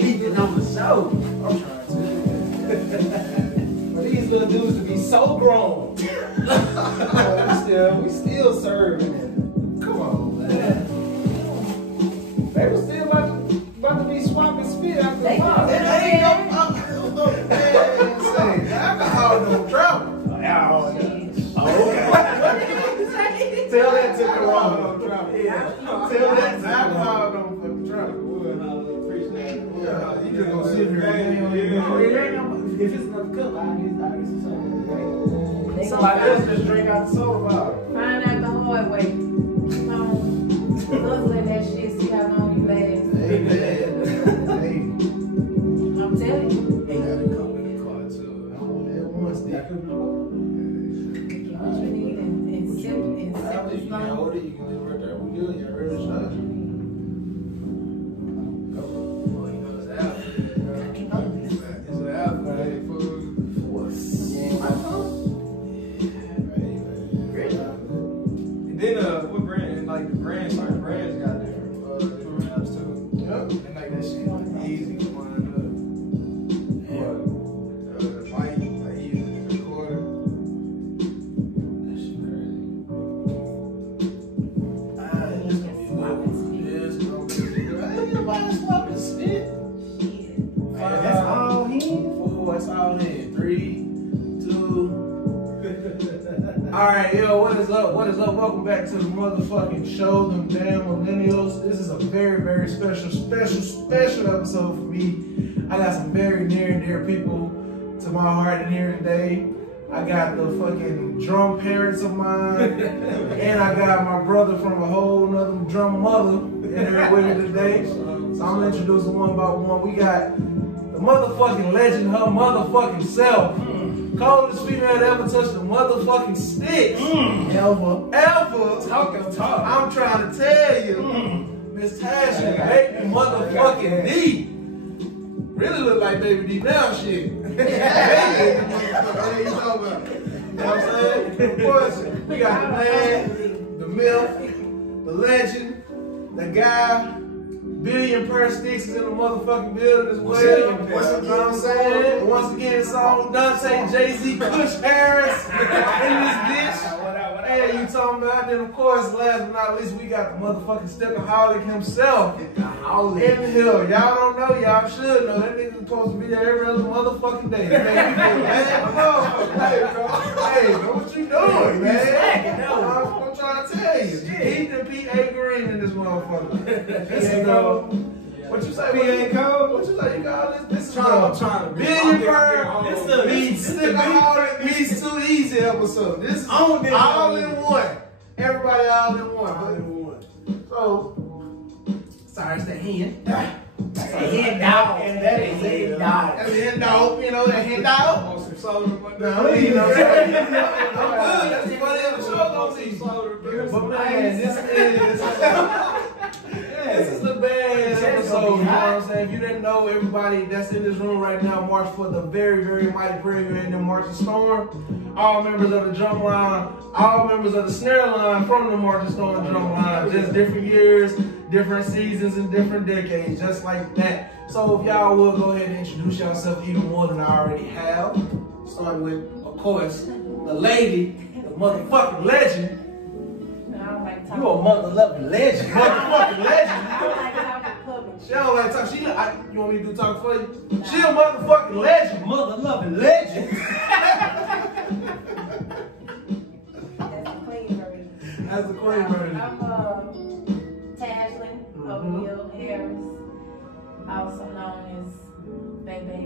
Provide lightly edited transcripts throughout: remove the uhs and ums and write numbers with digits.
beefing on the show. I'm trying to. But these little dudes to be so grown. we still serving it. Come on, man. They were still about to be swapping spit after the pop. It ain't no alcohol don't travel. Oh, okay. Tell that to Corona don't travel. Yeah. Tell that to alcohol don't fucking travel. You just gonna sit here. If it's another cup, I'll get something. Somebody else just drink out the soda bottle. Find out the hard way. Hustling that shit, see how long you last. I'm telling you. They gotta come in the car too. I want that one stick. What you need and simple. You can order, you can live right there. We good. Y'all ready to start? What brand? Like the brands, certain brands got different apps too. Yep. And like that shit like easy to wind up. The mic, like easy to record. That shit crazy. It's gonna be good. It's gonna be good. Ain't nobody swapping spit. That's all he. 4, that's all in. 3, 2. Alright, yo, what is up? What is up? Welcome back to the motherfucking show, them damn millennials. This is a very, very special episode for me. I got some very near and dear people to my heart in here today. I got the fucking drum parents of mine, and I got my brother from a whole nother drum mother in here with me today. So I'm gonna introduce them one by one. We got the motherfucking legend, her motherfucking self. Coldest female to ever touch the motherfucking sticks. Ever. Talk. I'm trying to tell you, Miss Tasha, baby motherfucking D. Really look like Baby D now, shit. What you talking about? You know what I'm saying? Of course, we got the man, the myth, the legend, the guy. Billion pair of sticks is in the motherfucking building as well. You know what I'm saying? Once again, it's all Dante, Jay-Z, Kush Harris in this bitch. Hey, you talking about? Then, of course, last but not least, we got the motherfucking Stickaholic himself. In here. Y'all don't know, y'all should know. That nigga's supposed to be there every other motherfucking day. Man, come on. Hey, what you doing, man? I'm trying to tell you. Eat the P.A. Green in this motherfucker. What you say? P.A. Code? What you say? You got this is I'm trying to billion bird. This the Stickaholic meets Too Easy episode. This is all in one. Everybody all in one. So, sorry, it's the hen. Hen dog. And that is hen dog. That's hen dog. You know that hen dog? On some soda. No, you know. I'm good. That's the funny episode. Don't see soda. But man, this is the best episode, you know what I'm saying? If you didn't know, everybody that's in this room right now marched for the very, very mighty premiere in the March of Storm. All members of the drum line, all members of the snare line from the March of Storm drum line. Just different years, different seasons, and different decades, just like that. So if y'all will go ahead and introduce yourself even more than I already have. Starting with, of course, the lady, the motherfucking legend. You a mother-loving legend. Motherfucking legend. I don't like talking public. She don't like talk. You want me to do talk for you? No. She a motherfucking legend. Mother-loving legend. That's the queen version. That's the queen version. I'm Tashlin O'Neal Harris, also known as Baby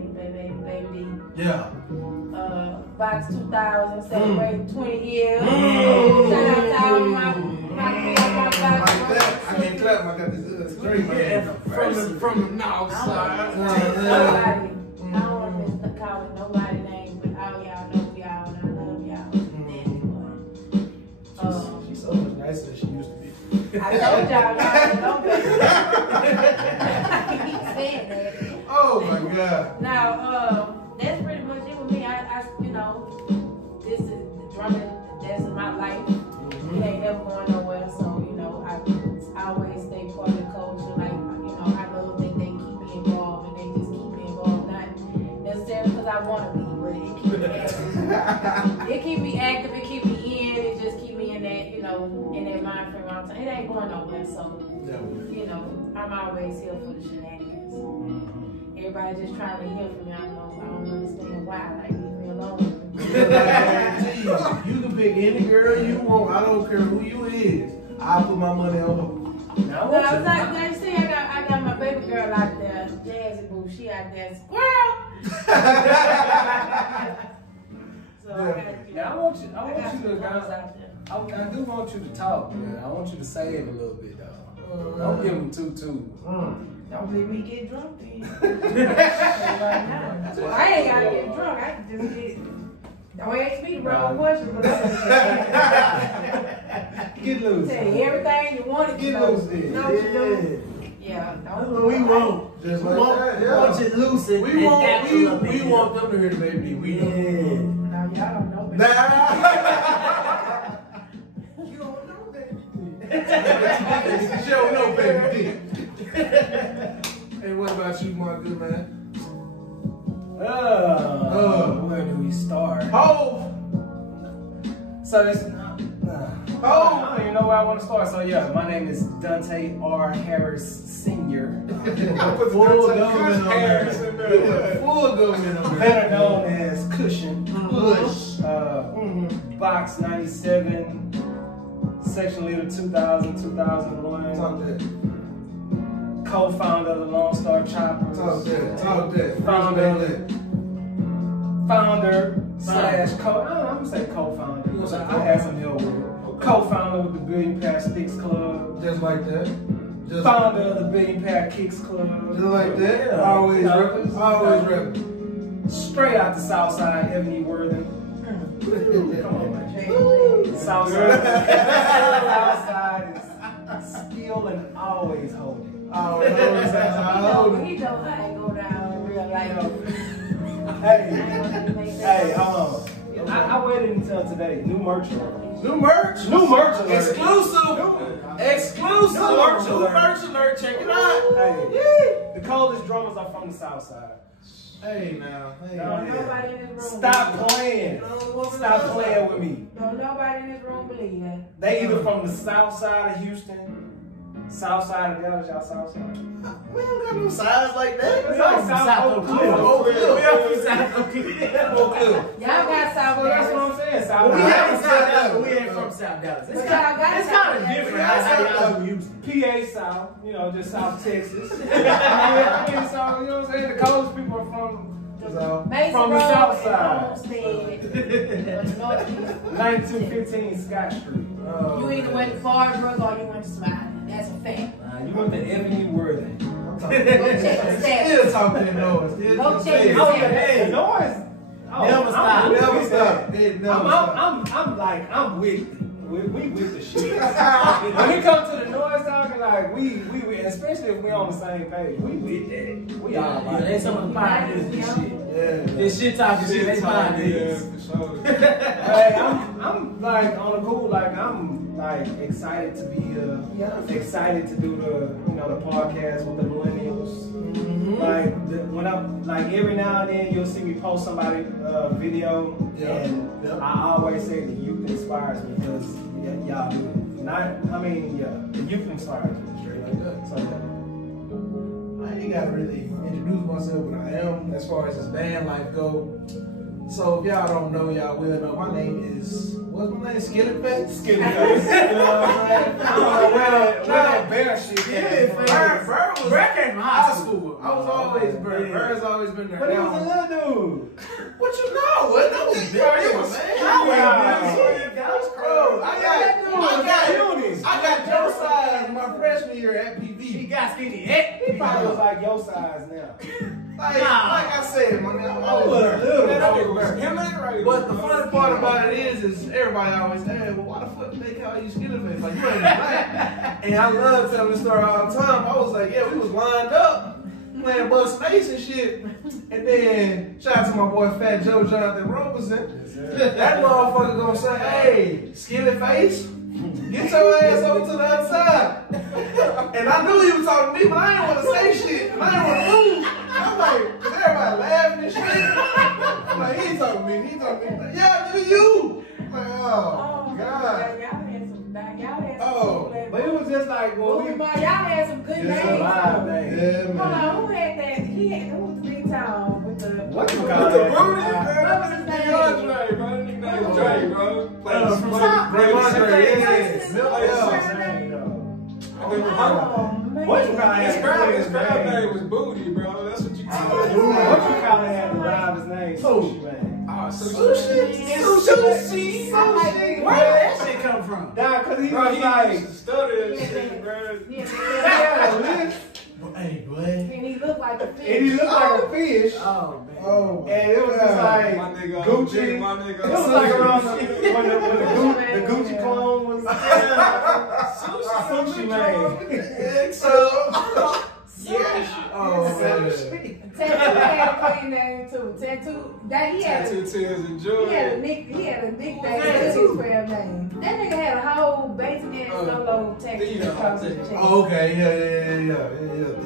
D. Yeah. Box 2000, celebrating 20 years. Shout out to all my I can't clap. I got this straight from the north side. Nobody. I don't want to call it nobody's name, but all y'all know y'all, and I love y'all. She's so much nicer than she used to be. I told y'all don't be. I keep saying that. Oh my God. Now, that's pretty much it with me. I you know, this is the drumming. That's my life. It ain't never going nowhere. So you know, I always stay part of the culture. Like you know, I love that they keep me involved and they It keep me active, it keep me in, it just keep me in that, you know, in that mind frame all the time. It ain't going nowhere, so, you know, I'm always here for the shenanigans. Everybody just trying to hear from me. I don't understand why. Like, leave me alone. You can pick any girl you want. I don't care who you is. I'll put my money on her. No, it's like you see, I got my baby girl out there, Jazzy Boo. She out there, squirrel. So I want you to, I do want you to talk, man. I want you to save a little bit, though. Don't give them too. Don't let me get drunk then. So I ain't gotta get drunk. I can just get. Don't ask me the wrong question, but I'm gonna get loose. tell you everything you want to Get know. loose then. Know what you do. Yeah, That's what we want. Just like that. We want you loose and we want them to hear the baby. We know. Now y'all don't know me. Nah. You don't know, baby. She don't know, baby. Hey, what about you, my good man? Where do we start? So this, I don't even know where I want to start. So yeah, my name is Dante R. Harris Sr. Full government on there. Better known as Cushion. Push. Box 97, Section Leader 2000-2001. Talk that. Co-founder of the Lone Star Choppers. Talk that. Founder slash co. I'm gonna say co-founder. I had some help with it. Co-founder with the Billion Pair Sticks Club. Just like that. Founder of the Billion Pair Kicks Club. Just like that. Yeah. Always rapping. Straight out the South Side, Ebony Worthing. Come on, man. South Side is still and always holding. He knows I ain't go down in real life. Hey, hold on. I waited until today. New merch alert. New merch alert. Exclusive. New merch alert. Check it out. Hey, the coldest drummers are from the South Side. Hey now. Nobody in this room. Stop playing. Stop playing with me. Don't nobody in this room believe that. They either from the South Side of Houston, South Side of Dallas, y'all South Side. We don't got no size like that. We are from South Oak Cliff. Y'all got South So that's what I'm saying. South We Dallas. have South Dallas, but we ain't from South Dallas. It's kind of different. That's how y'all from Houston. PA South, you know, just South Texas. I mean, so, you know what I'm saying? The coldest people are from the South Side. 1915 Scott Street. You either went to Farbrook or you went to Smiley. That's a fact. You went to Ebony Worthing. Go check the stats. Still talking that noise. Go check the The stats. noise. Never stop. I'm with we with the shit. When it comes to the noise talking, like we especially if we on the same page, we with that. We all like They some of the pioneers and shit. Yeah. This shit talking shit, they pioneers. Hey, I'm like on the cool, like I'm like excited to be excited to do the the podcast with the millennials. Like when I'm like every now and then you'll see me post somebody video, and I always say the youth inspires me because y'all do it. The youth inspires me straight like that. So I ain't got to really introduce myself, but I am as far as this band life go. So if y'all don't know, y'all will know. My name is, what's my name? Skillet Face? Skillet Face. I don't know where that bear shit came from. Bird came from high school. I was always Bird. Bird's always been there. But he was a little dude. What you know? What? That was big, man. I got your size my freshman year at PV. He got skinny head. He probably was like your size now. Like I said, man, I was But the funny part about it is everybody always say, well, why the fuck do they call you Skillet Face? Like, you ain't black. And I love telling the story all the time. I was like, yeah, we was lined up playing Bud Space and shit. And then, shout out to my boy Fat Joe Jonathan Roberson. That motherfucker gonna say, hey, Skillet Face, get your ass over to the other side. And I knew he was talking to me, but I didn't want to say shit. And I didn't want to move. I'm like, cause everybody laughing and shit. I'm like, he ain't talking to me. He talking to me. Yeah, nigga, you. like when we. Y'all had some good names. Yeah, man. Hold on, who had that? Who was the big town with the. What you With call the that? booty, What was his name? DeAndre, bro. That nigga named Dre, bro. From What you call His that? crowd name was Booty, bro. That's what you call it. What you call that? The driver's name? Sushi man. Oh, Sushi. Where did that shit come from? Nah, cause he Bro, was he like. used to stutter and shit, bro. He had a list. Hey, boy. And he looked like a And fish. he looked like a fish. Oh, man. Oh, And it was just like My nigga, Gucci. my nigga. It was like around when the Gucci clone was Sushi man. Oh, man. Tattoo had a clean name too. Tattoo. That he had. Tattoo Tears and Joy. He had a nickname. That's his real name. That nigga had a whole basic ass solo tattoo across his chest. Oh, okay, yeah,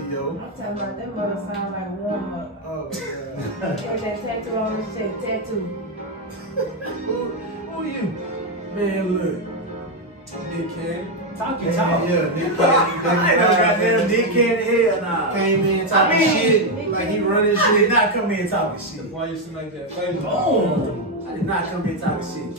Theo. I'm talking about that mother sound like warm up. Oh, yeah. He had that tattoo on his chest. Tattoo. Who you? Man, look. Dickhead. Talk Yeah, your talk. Dick I ain't no goddamn dickhead. Hell nah. Came in talking shit like he running I did shit. not come in talking shit. Why used to make that face? Boom. I did not come in talking shit.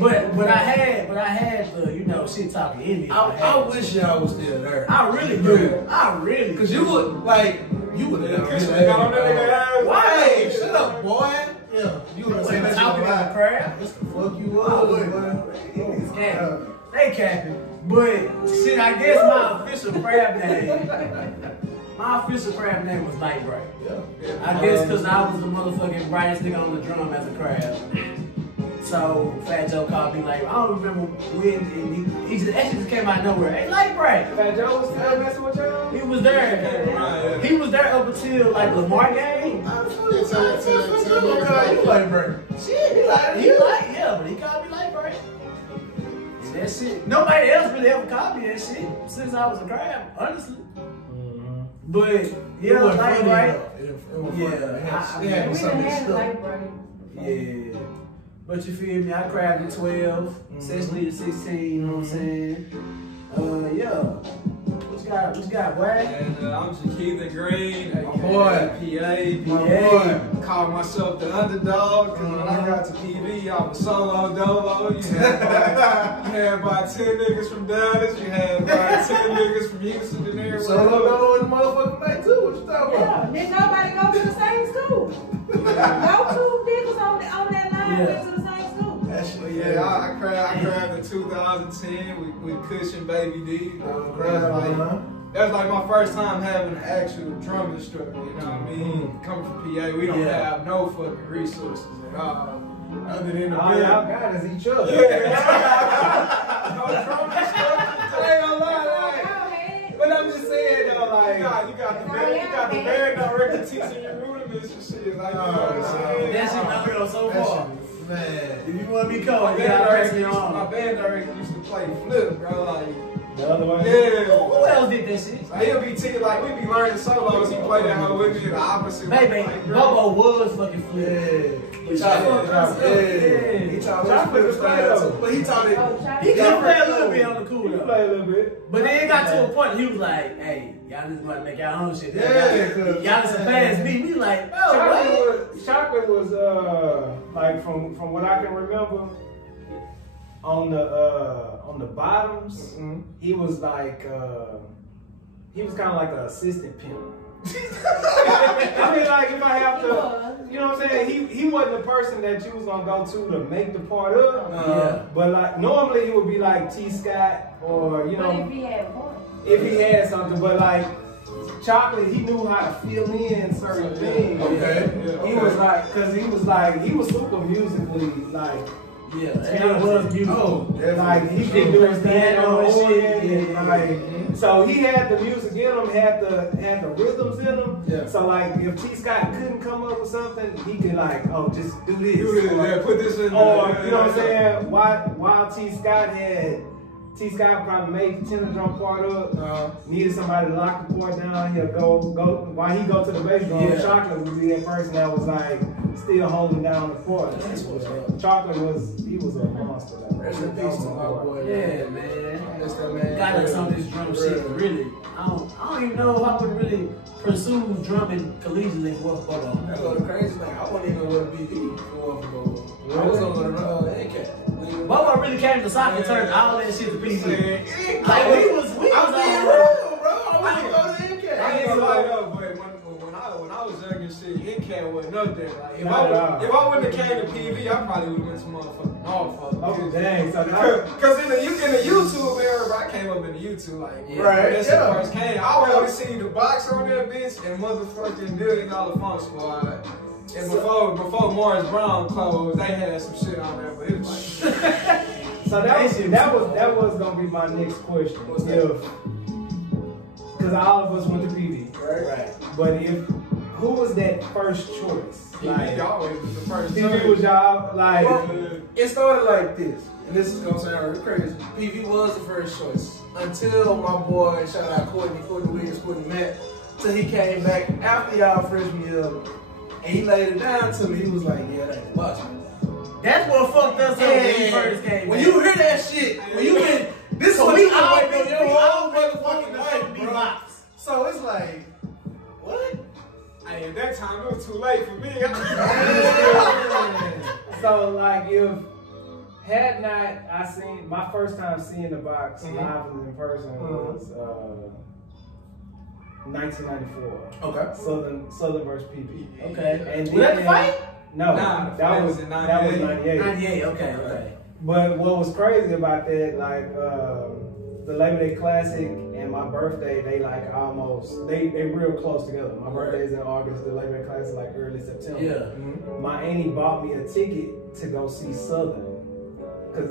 But I had the, you know, shit talking in me. I wish y'all was still there. I really do. I really. Cause you would like you would have got on that nigga ass. Why? Shut up, boy. Yeah, you would have They said that talking shit about the crowd. That's the fuck you Oh, was, look. boy. Niggas capping. They capping. But shit, I guess my official crab name was Light Bright. Yeah. I guess because I was the motherfucking brightest nigga on the drum as a crab. So Fat Joe called me like, I don't remember when, and he just actually just came out of nowhere. Hey, Light Bright. Fat Joe was still messing with y'all? He was there. He was there up until like Lamar game. You like Brandon. Shit, yeah, but he called me Light Bright. And that shit, nobody else really ever called me that shit since I was a crab, honestly. But yeah, Light Bright. Yeah, We done had it like Brady. Yeah. But you feel me? I crabbed at 12, essentially at 16, you know what I'm saying? Yeah. What you got, boy? And I'm Jakeitha Green, My boy. PA. Call myself the underdog, because when I got to PV, I was solo dolo. You had about 10 niggas from Dallas, you had about 10 niggas from Houston and everywhere. Solo in the motherfucking night too. What you talking about? Yeah, didn't nobody go to the same school. No two niggas on that line went to the same school. That shit. But yeah, I crabbed in 2010 with Kush and Baby D. That was like my first time having an actual drum instructor, you know what I mean? Coming from PA, we don't have no fucking resources at all. Other than the All y'all got is each other. no drum instructors. I ain't gonna lie, but I'm just saying though, like you got the band director teaching you rudiments and shit. Like, you know what I'm saying? That shit not real so far. Man. If you want to be cold, you gotta press me My on. band director used to play flip, bro. Like, The other way? yeah. Who else did that shit? Like, he'll be teaching, like, we be learning solos. He play that hoe with me the opposite way. Baby, Like, bro. Bobo was fucking flip. He taught us style too. But he taught it. He could play a little bit on the cool You though. play a little bit. But then it got to a point he was like, hey, y'all just about to make y'all own shit. Yeah, y'all just surpassed me. We like, bro, what? Chocolate was like from what I can remember on the bottoms, he was like he was kind of like an assistant pimp. I mean, like if I have to, you know what I'm saying? He wasn't the person that you was gonna go to make the part of. Yeah. But like normally it would be like T. Scott or you know. But if he had one. If he had something, but like Chocolate, he knew how to fill in certain things. Okay. He was like, cause he was super musically like. Yeah, and it was beautiful. Like he could do his piano and shit, and like so he had the music in him, had the rhythms in him. Yeah. So like if T. Scott couldn't come up with something, he could like, oh, just do this. Yeah, put this in Or there. you know what I'm saying? While T. Scott probably made the tenor drum part up, needed somebody to lock the part down. He'll go while he go to the bass drum. Yeah. Chocolate would be that person that was like still holding down the part. That's what's up. Chocolate was a monster. Rest in peace to my boy. Yeah, man. That's that man. Got us on this drum shit, really. I don't even know if I would really pursue drumming collegiately for football. That's the crazy thing. I wasn't even going to PV for football. I was going to go to NK. Bubba really came to soccer, turned all that shit to PV. Like, we was I'm being real, bro. I was going to NK. I ain't gonna lie though, but when I was young and shit, NK wasn't up there. Like, if I wouldn't have came to PV, I probably would have went to motherfucking Norfolk. Oh dang! So Because in the YouTube era, I came up in the YouTube like right. When that first came, I only seen the box on that bitch and motherfucking $1 Billion Funk Squad. And before Morris Brown closed, they had some shit on there, but it was like. So that was gonna be my next question. Because all of us went to PV, Right. But who was that first choice? PV always was the first PV choice. was y'all like. Well, it started like this, and this is gonna sound really crazy. PV was the first choice until my boy, shout out Courtney Williams, Courtney Matt, till he came back after y'all freshman year, and he laid it down to me. He was like, "Yeah, that ain't the box." That's what fucked us up when we first came. When you hear that shit, when you get this, So what we you all waiting on your whole motherfucking motherfucking be life, bro. box. So it's like, what? Hey, at that time, it was too late for me. So like had not I seen my first time seeing the box live and in person was 1994. Okay. Southern versus PV. Okay. And Was that the fight? No, Nah, that was in 98. 98, okay. But what was crazy about that, like the Labor Day Classic and my birthday, they like almost they real close together. My birthday's in August, the Labor Day Classic like early September. Yeah. My auntie bought me a ticket to go see Southern. Cause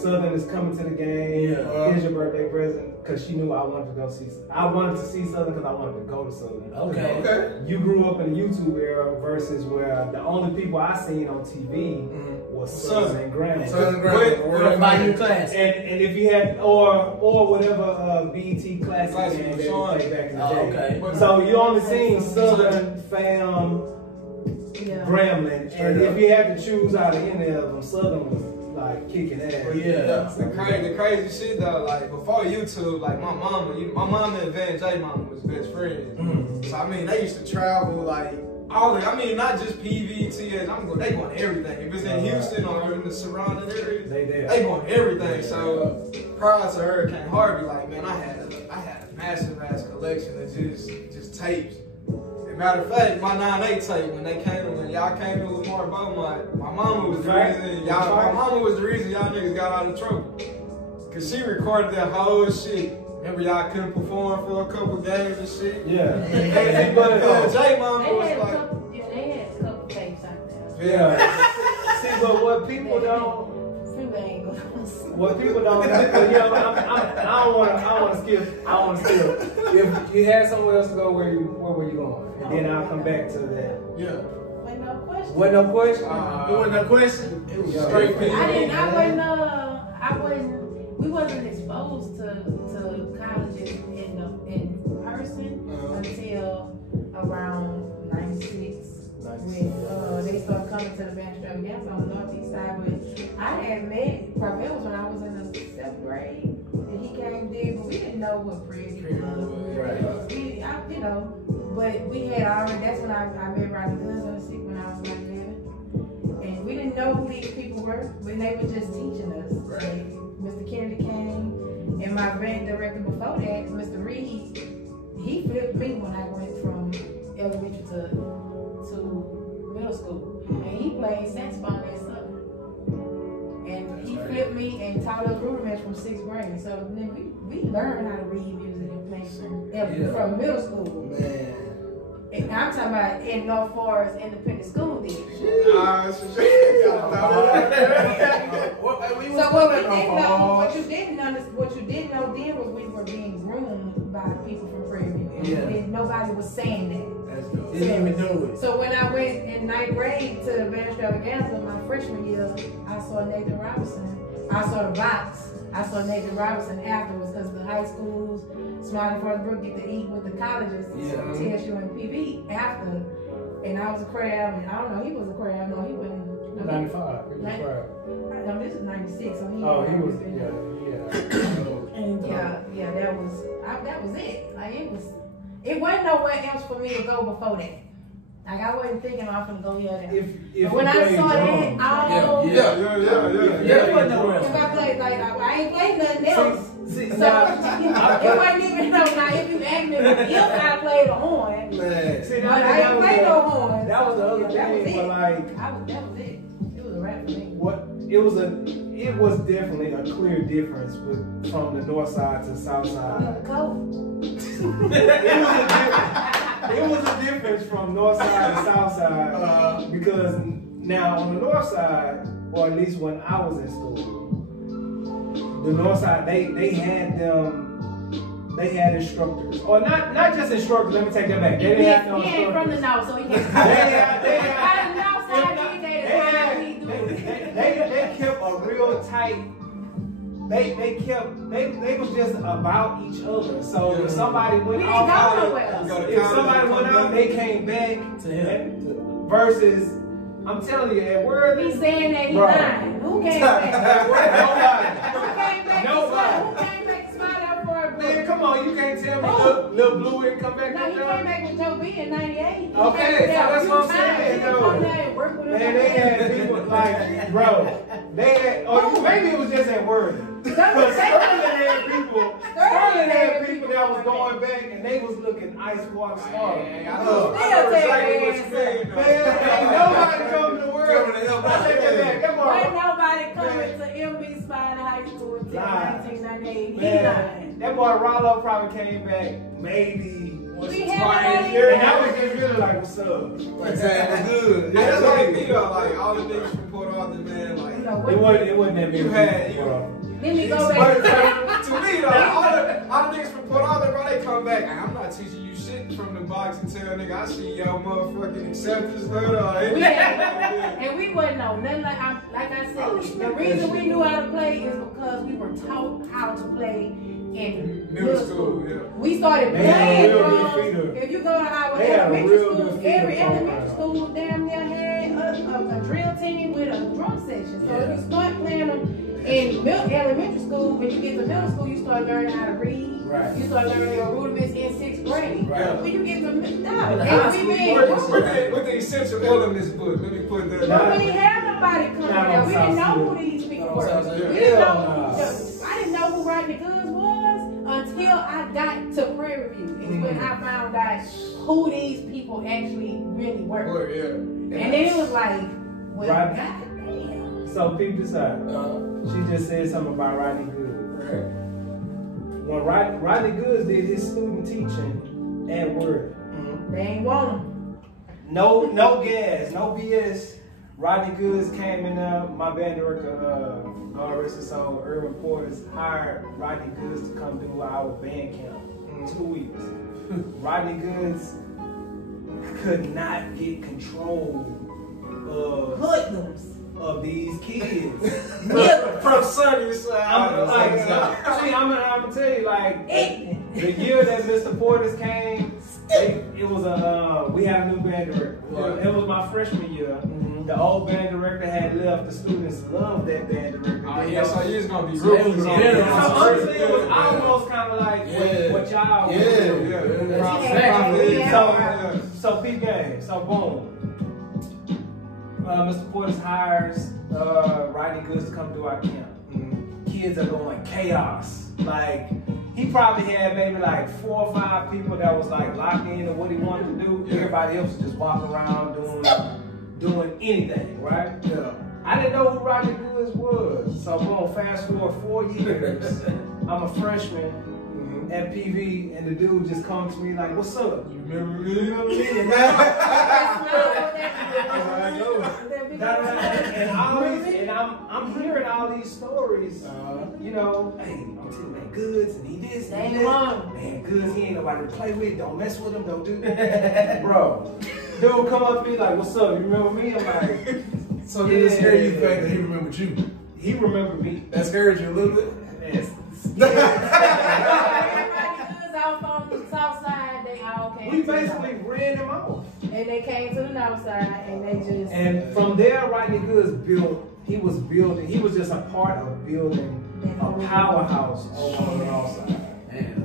Southern is coming to the game. Yeah. Here's your birthday present. Cause she knew I wanted to go see. I wanted to see Southern because I wanted to go to Southern. Okay. You grew up in the YouTube era versus where the only people I seen on TV was Southern and Graham. Southern Graham. By your class. And if you had or whatever BET Classic game they would play back in the day. Okay. So you only seen Southern, Fam, Grambling, and if you had to choose out of any of them, Southern was like kicking ass. Yeah. The crazy shit though, like before YouTube, like my mama and Van J mama was best friends. So I mean, they used to travel like not just PV, TS. They going everything. If it's in Houston or in the surrounding area, they going everything. So prior to Hurricane Harvey, like man, I had a massive ass collection of just tapes. Matter of fact, my 9/8 tape when y'all came to Lamar Beaumont, my mama was the reason y'all niggas got out of trouble. Cause she recorded that whole shit. Remember y'all couldn't perform for a couple games and shit? Yeah. But J mama was They like, had a couple tapes out there. Yeah. See, but what people don't. What people don't, I don't want to skip. If you had somewhere else to go, where were you going? And then I'll come back to that. Yeah. Wasn't no question. Wasn't no question? It wasn't no question. It was straight we wasn't exposed to colleges in person until around 96. When they started coming to the band extravaganza on the northeast side, but I had met Parvell when I was in the 7th grade, and he came there, but we didn't know what Prairie was. But we had already. That's when I met Robbie Guns on the stick when I was like 11, and we didn't know who these people were, but they were just teaching us. Like, Mr. Kennedy came, and my band director before that, Mr. Reed, he flipped me when I went from elementary to middle school, and he played saxophone at Southern, and he flipped me and taught us rudiments from 6th grade. So then we learned how to read music and play from middle school. Man. And I'm talking about in North Forest Independent School then. So what you didn't know then was we were being groomed by people from Prairie View. And nobody was saying that. Didn't even know it. So when I went in 9th grade to the band extravaganza my freshman year, I saw Nathan Robinson. I saw the box. I saw Nathan Robinson afterwards because the high schools, Smiling Forest Brook, get to eat with the colleges, TSU and PV after. And I was a crab, and I don't know, he was a crab. No, he wasn't. 95. He was a crab. No, this is 96, so he was, yeah. And that was it. Like it wasn't nowhere else for me to go before that. Like I wasn't thinking I was gonna go here. But when I saw that, Yeah. If I played like I ain't played nothing else. So it wasn't even now if you ask me if I played a horn. See, But I ain't played no horn. That was the other thing, but like that was it. It was a rap for me. It was definitely a clear difference from the north side to the south side. It was a difference from north side to south side because now on the north side, or at least when I was in school, the north side they had instructors, or not just instructors. Let me take that back. They didn't have no instructors. He ain't from the north, so he can't. They kept a real tight. They was just about each other. So if somebody went out, they came back to him. Versus, I'm telling you, at word. He's saying that he's lying. Who came back? Nobody. Who came back to smile out for a Man, come on, you can't tell me Lil Blue didn't come back. No, he came back with Joe B in '98. Okay, so that's what I'm saying, though. Man, they had people like, bro, they had, or maybe it was just at word. But Sterling had people that was going back and they was looking ice water star. I know exactly what you mean. Man, nobody coming to work. Ain't nobody coming to MB Spine High School until 1998. That boy Rollo probably came back maybe. And I was just really like, what's up? Like saying it's good. Yeah, that's like me though. Like all the niggas from Port Arthur, man. Like it wasn't that big. you had. Let me go back. To me though, all the niggas from Port Arthur, bro, they come back. I'm not teaching you shit from the box until nigga I see y'all motherfucking acceptance letter. And we wouldn't know nothing like I said. The reason we knew how to play is because we were taught how to play in middle school. Yeah. We started playing drums. If you go to our elementary school, every elementary school damn near had a drill team with a drum section. So if you start playing them in elementary school, when you get to middle school, you start learning how to read. Right. You start learning your rudiments in 6th grade. Right. When you get to with the essential elements book, let me put that. But we didn't have nobody coming down. We didn't know who these people were. I didn't know who Rodney Goods was until I got to Prairie View. It's when I found out who these people actually really were. And then it was like, well, goddamn. So peep this out. She just said something about Rodney Goods. When Rodney Goods did his student teaching at Word, they ain't want him. No gas, no BS. Rodney Goods came in there. My band director, Urban Portis, hired Rodney Goods to come do our band camp. 2 weeks. Rodney Goods could not get control of hoodlums of these kids. From Sunny side. I'm gonna tell you, like, the year that Mr. Portis came, it was we had a new band director. It was my freshman year. The old band director had left. The students loved that band director. So you was gonna be real. So honestly, it was almost kind of like what y'all do. So peep game. So boom. Mr. Portis hires Rodney Goods to come do our camp. Kids are going chaos. Like, he probably had maybe like 4 or 5 people that was like locked into what he wanted to do. Everybody else was just walking around doing anything, right? I didn't know who Rodney Goods was. So boom, fast forward 4 years. I'm a freshman at PV, and the dude just comes to me like, "What's up? You remember me?" And I'm hearing all these stories. You know, hey, I'm telling you, man, Goods and he this and he that. Man, Goods, he ain't nobody to play with. Don't mess with him. Don't do that, bro. Dude come up to me like, "What's up? You remember me?" I'm like, so did it scare you the fact that he remembered you? He remembered me. That scared you a little bit? Yes. Off on the south side, they all came. We basically ran him off. And they came to the north side and they just. And from there, Rodney Goods built. He was just a part of building a powerhouse on the north side.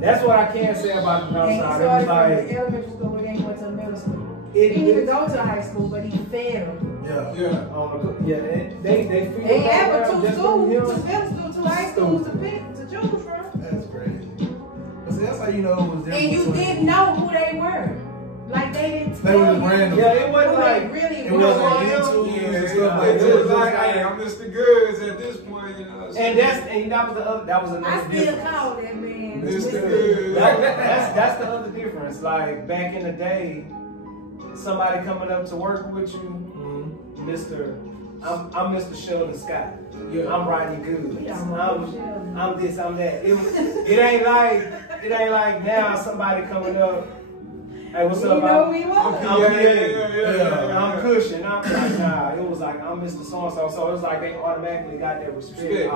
That's what I can say about the north side. It was like elementary school, but then he went to middle school. He didn't even go to high school, but he fed them. They feed them. They have two schools, two middle school, two high schools to choose from. That's crazy. But see, that's how you know it was different. And you didn't know who they were. Like they didn't. They was random. Yeah, it wasn't like really. It wasn't on YouTube and stuff like that. It was like, hey, I'm Mr. Goods at this point, you know. And that was another I still difference. call that man Mr. Goods. That's the other difference. Like back in the day, somebody coming up to work with you, Mr. I'm Mr. Sheldon Scott. Yeah. I'm Rodney Goods. I'm this, I'm that. It ain't like now somebody coming up. Hey, what's up? I'm Cushion. I'm like, nah. It was like I'm Mr. So and so. So it was like they automatically got that respect.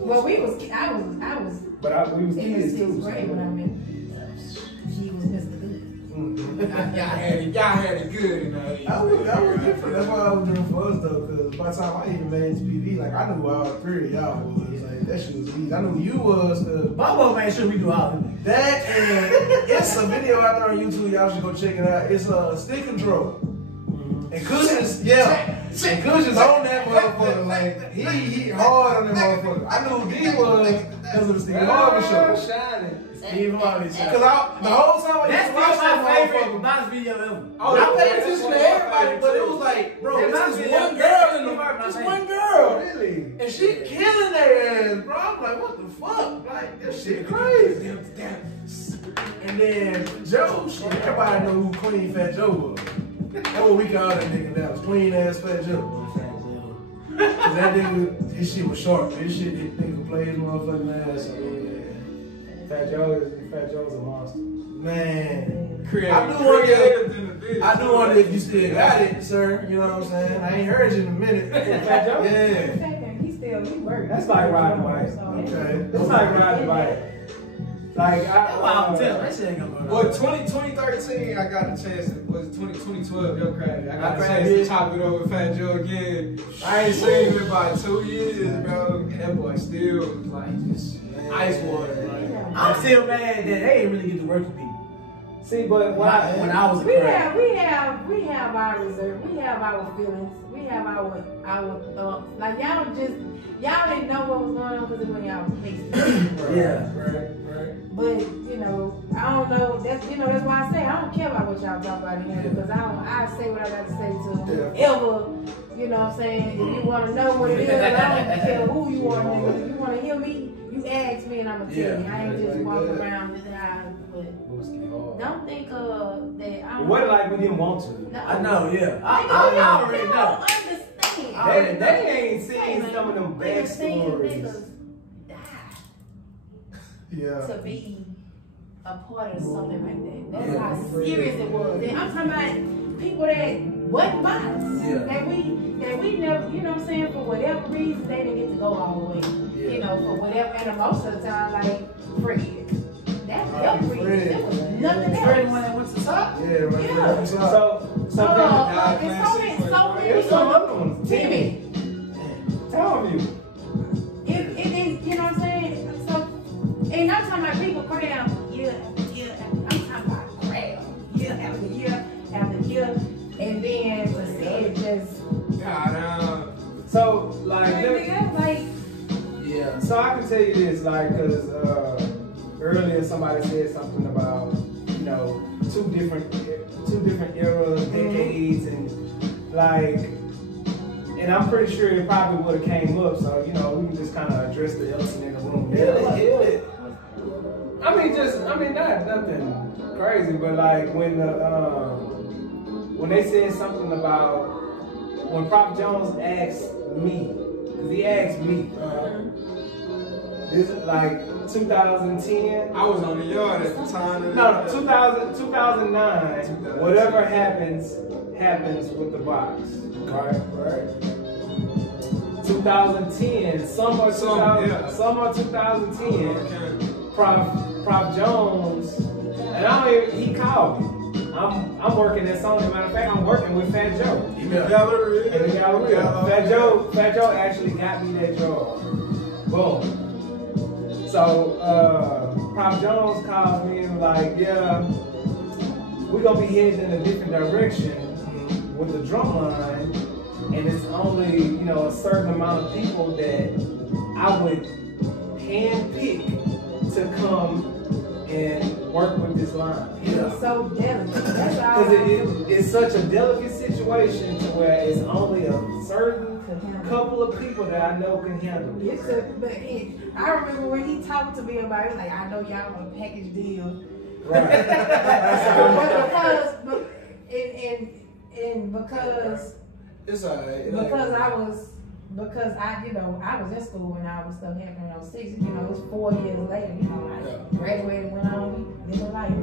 Well, we was. But we was kids too. Grade when I met. She was Mr. Good. Y'all had it good, you know. That was different. That's why I was doing for us though, because by the time I even made it to PV, like I knew who all three of y'all was. Like that shit was easy. I knew who you was, cause Bobo made sure we do all of it. that, and it's a video out there on YouTube. Y'all should go check it out. It's a stick control. And Cushion's, and Cushion's on that motherfucker. Like he hard on that motherfucker. I knew who he was because of the Stickaholics show. Shining. Steve Harvey. Because the whole time I That's used to watch that my favorite motherfucker. box video ever. I paid attention to everybody, but it was like, bro, this is one girl in the just one girl. Really? And she killing their ass, bro. I'm like, what the fuck? Like, this shit crazy. And then Joe, shit, everybody know who Queen Fat Joe was. That's what we call that nigga now. Queen ass Fat Joe. Cause that nigga, his shit was sharp. His nigga play his motherfucking ass. Fat Joe's a monster. Man. Creative. I do wonder if you still got it, sir. You know what I'm saying? I ain't heard you in a minute. Fat Joe? Yeah. He works. That's like riding a bike. Okay. That's like riding a bike. Like that shit ain't gonna go. Well, 2013, I got a chance. Was it 2012? Yo, crazy. I got a chance to chop it over with Fat Joe again. I ain't seen him in about 2 years, bro. And that boy still was like just ice water, bro. I'm still mad that they ain't really get to work with people. See, but when I was a we crack. have our reserve. We have our feelings. We have our thoughts. Like y'all didn't know what was going on because it wasn't y'all case. Yeah. Right. But you know, I don't know. That's why I say I don't care about what y'all talk about in here because I say what I got to say to whoever. You know what I'm saying? If you want to know what it is, I don't care who you are, nigga. If you want to hear me, you ask me and I'm gonna tell you. I ain't just walk around with eyes. But don't think that it wasn't like we didn't want to. No. I know, yeah. I already know. Understand. They ain't seen some of them bad stories. Yeah. To be a part of something like that. That's how serious it was. And I'm talking about people that wasn't bots. That we never, you know what I'm saying, for whatever reason they didn't get to go all the way. You know, for whatever, and most of the time, like Fred. That's the reason. There was nothing else. Fred when they went to the top? Yeah, right. Yeah. It's so many. Some other ones. Timmy. Tell you. It is, you know what I'm saying? So, and I'm talking about people crab year I'm talking about crab year after year, and then to see it just. So, like, yeah. So I can tell you this, like, because earlier somebody said something about, you know, two different eras, decades, and like. And I'm pretty sure it probably would have came up, so you know we can just kind of address the elephant in the room. I mean, not nothing crazy, but like when they said something about when Prof Jones asked me, because he asked me, this is like 2010. I was on the yard at the time. No, 2009. Whatever happens with the box. Right. 2010, summer 2010. Prof Jones, and he called me. I'm working at Sony. Matter of fact, I'm working with Fat Joe. In the gallery. Fat Joe actually got me that job. Boom. So Pop Jones calls me and like, yeah, we're gonna be heading in a different direction with the drum line, and it's only, you know, a certain amount of people that I would hand pick to come and work with this line. It's so delicate. That's all. Because it's such a delicate situation to where it's only a certain couple of people that I know can handle it. I remember when he talked to me about it, like, I know y'all want a package deal. Right. Because it's alright. Because I, you know, I was in school when all this stuff happened in 06, you know, it's 4 years later, you know, I graduated, went on, living life,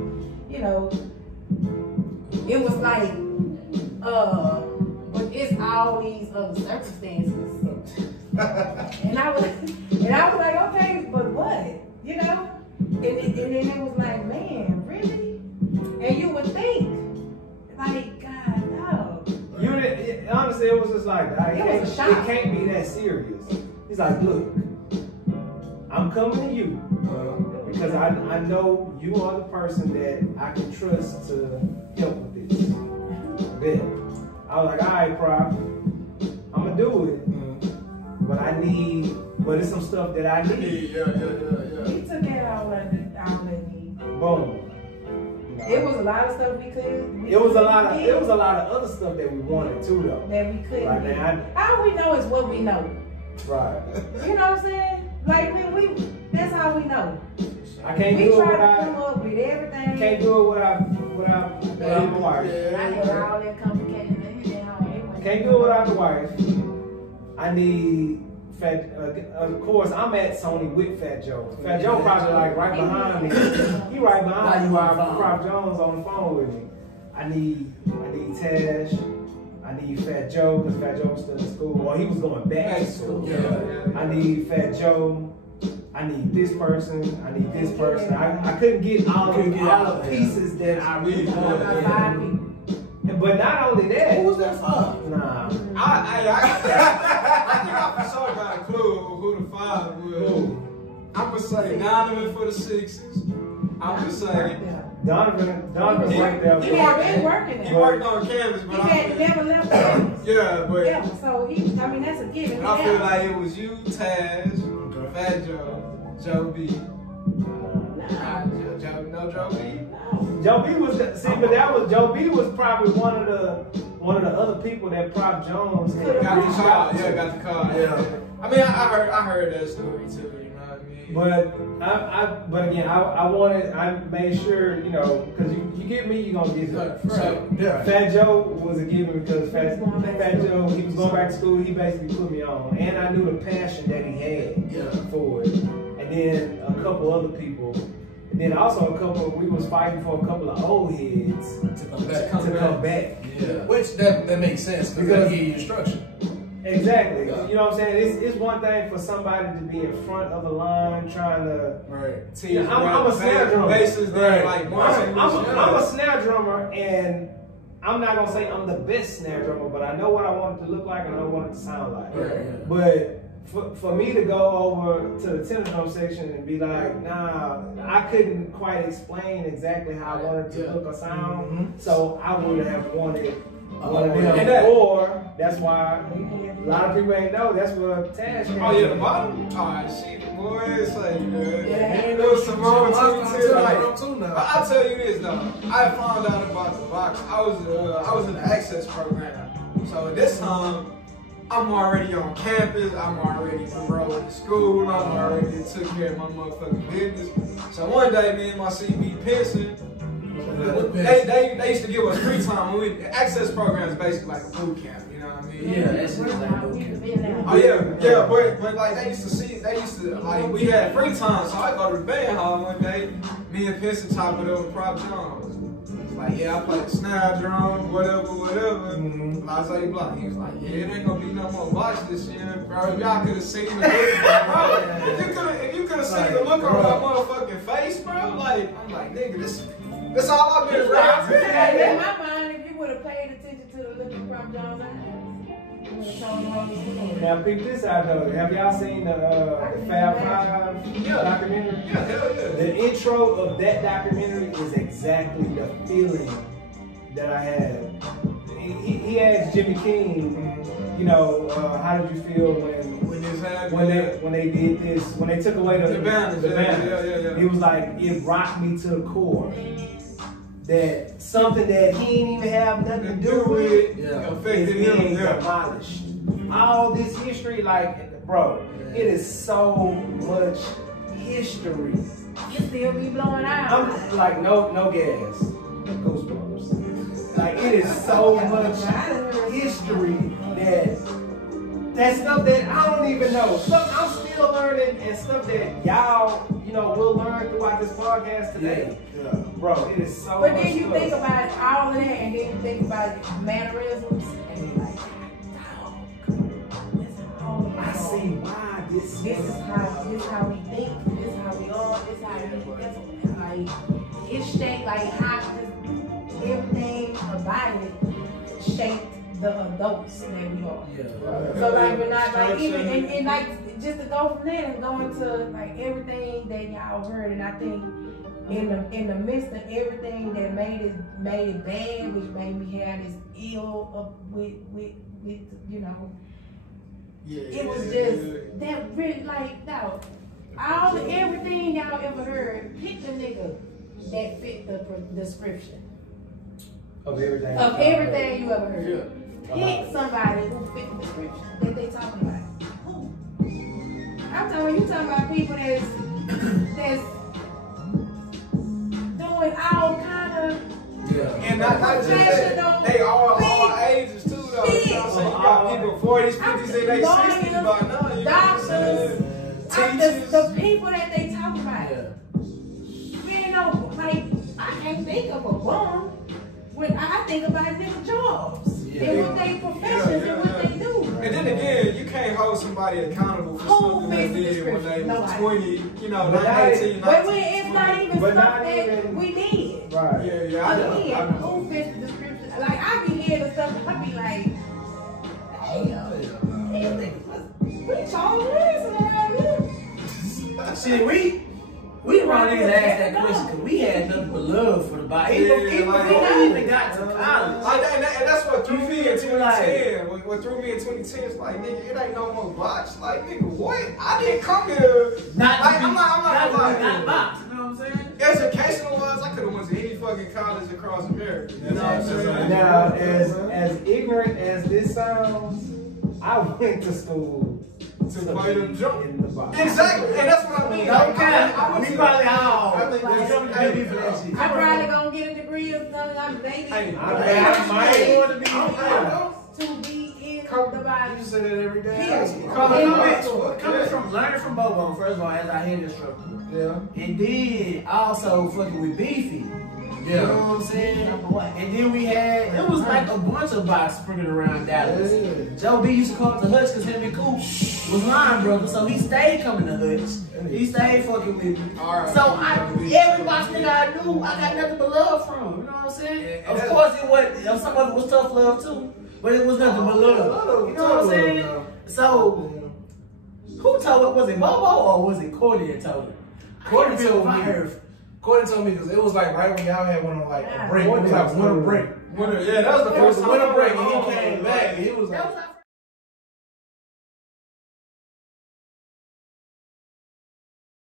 you know, it was like, but it's all these other circumstances. and I was like, okay, but what? You know? And then it was like, man, really? And you would think, like, God, no. Honestly, it was just like, it was a shock. It can't be that serious. He's like, look, I'm coming to you because I know you are the person that I can trust to help with this. Bet. I was like, all right, Prop, I'm gonna do it, but it's some stuff that I need. Yeah. He took care of all that need. Boom. It was a lot of stuff we could. It was a lot of other stuff that we wanted too, though. That we couldn't. Right, man, all we know is what we know. Right. You know what I'm saying? Like we that's all we know. I can't we do it try without. to come up with everything. Can't do it without my wife. I need all that complicated and can't do it without the wife. I need Fat. Of course, I'm at Sony with Fat Joe. Fat Joe probably like right behind me. He right behind me while Prop Jones on the phone with me. I need Tash. I need Fat Joe because Fat Joe was still in school. Well, he was going back to school. Yeah. I need Fat Joe. I need this person. I need this person. I couldn't get all the pieces that I really wanted. But not only that. Who was that for? Nah. I think I for sure got a clue who the father was. I'm gonna say Donovan for the Sixers. I'm gonna say Donovan's right there. He had been working there. He worked on campus, but he had never left campus. Yeah, but yeah, so that's a given. I feel like it was you, Taz, Fat Joe, Joe B. No Joe B. Joe B was Joe B was probably one of the other people that Prop Jones got the call. Yeah, got the call. Yeah. I mean, I heard that story too. You know what I mean? But again, I made sure, you know, because you get me, you gonna get it. Right. So Fat Joe was a given because Fat Joe, he was going back to school. He basically put me on, and I knew the passion that he had for it. And then a couple other people. And then also we was fighting for a couple of old heads to come back. Yeah. Which that makes sense because they give you structure. Exactly. Yeah. You know what I'm saying? It's one thing for somebody to be in front of the line trying to. Right. You know, I'm a snare drummer. I'm a snare drummer, and I'm not gonna say I'm the best snare drummer, but I know what I want it to look like and I know what it to sound like. Right. But for me to go over to the tenor drum section and be like, nah, I couldn't quite explain exactly how I wanted to look or sound, so I would have wanted one of them. Or that's why a lot of people ain't know. That's what Tash. Oh yeah, the bottom. Oh shit, boy, it's like there was some more too. I'll tell you this though. I found out about the box. I was in the access program, so at this time. I'm already on campus, I'm already enrolled in school, I'm already took care of my motherfucking business. So one day, me and my CB Pearson, they used to give us free time. Access program is basically like a boot camp, you know what I mean? Yeah, that's like boot camp. Oh yeah, but like they used to like, we had free time, so I go to the band hall one day, me and Pearson top it over Prop Jones. Like, yeah, I play the snare drum, whatever. I say, block. He was like, yeah, it ain't gonna be no more box this year, bro. Y'all could have seen the look, bro. If you could have seen the look on my motherfucking face, bro. Like, I'm like, nigga, this all I've been around. In my mind, if you would have paid attention to the look of Prop Jones' eyes, Now, peep this out though. Have y'all seen the Fab Five documentary? Yeah, hell yeah. The intro of that documentary is exactly the feeling that I had. He asked Jimmy King, you know, how did you feel when this happened? when they did this, when they took away the banners? Yeah. He was like, it rocked me to the core. That something that he didn't even have nothing to do with is being demolished. All this history, like, bro, it is so much history. You still be blowing out. I'm like, no gas. Goosebumps. Like, it is so much history that stuff that I don't even know. Stuff I'm still learning and stuff that y'all, you know, will learn throughout this podcast today. Yeah. Bro, it is so But much then you stuff. think about all of that, and then you think about mannerisms, and you're like, I see why this is how we think, this is how we are, this is how we like it's shaped like how everything about it shaped the adults that we are. Yeah. So like we're not like even and like just to go from there and go into like everything that y'all heard, and I think in the midst of everything that made it bad, which made me have this ill with you know. It was just that really like no. Everything y'all ever heard, pick the nigga that fit the description. Of everything. Of everything you ever heard. Pick somebody who fit the description that they talking about. Who? I'm talking, you talking about people that's doing all kind of and not just that, they all ages too though. You know what I'm saying? You got people 40s, 50s, they 60s by now. Doctors, teachers, the people that they talk about. You know, like I can't think of a bum when I think about nigga jobs and what they professions and what they do. And then again, you can't hold somebody accountable for something they did when they was 20, you know, 18, 19. But it's not even stuff that we did. Right. Yeah, I know. Who fits the description? Like I be hearing the stuff, I be like, hey, we Charles Manson around here. See, we wrong niggas ask that question because we had nothing but love for the body. Even we even got to college. And that's what threw me in 2010. What threw me in 2010 is like, nigga, it ain't no more box. Like, nigga, what? I didn't come here. Not box. You know what I'm saying? Educational wise, I could have went to any fucking college across America. You know what I'm saying? Now, as ignorant as this sounds, I went to school to play them jump in the box. Exactly, and that's what I mean. We probably all. I think I'm probably gonna get a degree or something. I'm maybe to be in the body. You say that every day. Coming from learning from Bobo, first of all, as our head instructor. Yeah. And then also fucking with Beefy. You know what I'm saying? And then we had, it was like a bunch of box sprinkled around Dallas. Joe B used to call it the Hutch because him and Coop was line brothers, so he stayed coming to Hutch. He stayed fucking with me. So every box nigga I knew, I got nothing but love from. You know what I'm saying? Of course it was, some of it was tough love too, but it was nothing but love. You know what I'm saying? So, who told it? Was it Bobo or was it Cordy that told it? Cordy told me. Cordy told me because it was like right when y'all had went on like a break. It was like winter break. Yeah, that was the first time. Winter break, and he came back. And he was like.